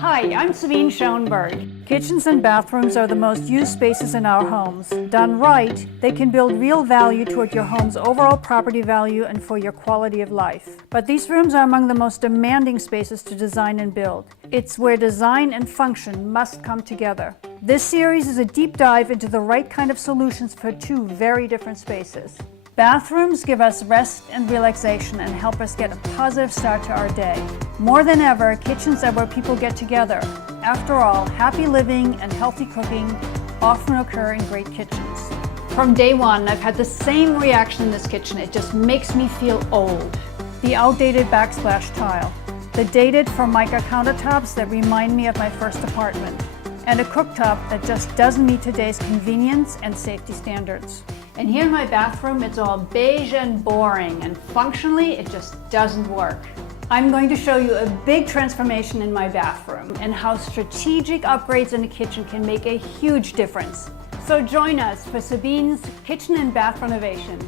Hi, I'm Sabine Schoenberg. Kitchens and bathrooms are the most used spaces in our homes. Done right, they can build real value toward your home's overall property value and for your quality of life. But these rooms are among the most demanding spaces to design and build. It's where design and function must come together. This series is a deep dive into the right kind of solutions for two very different spaces. Bathrooms give us rest and relaxation and help us get a positive start to our day. More than ever, kitchens are where people get together. After all, happy living and healthy cooking often occur in great kitchens. From day one, I've had the same reaction in this kitchen. It just makes me feel old. The outdated backsplash tile, the dated Formica countertops that remind me of my first apartment, and a cooktop that just doesn't meet today's convenience and safety standards. And here in my bathroom, it's all beige and boring, and functionally, it just doesn't work. I'm going to show you a big transformation in my bathroom and how strategic upgrades in the kitchen can make a huge difference. So join us for Sabine's Kitchen and Bath Renovation.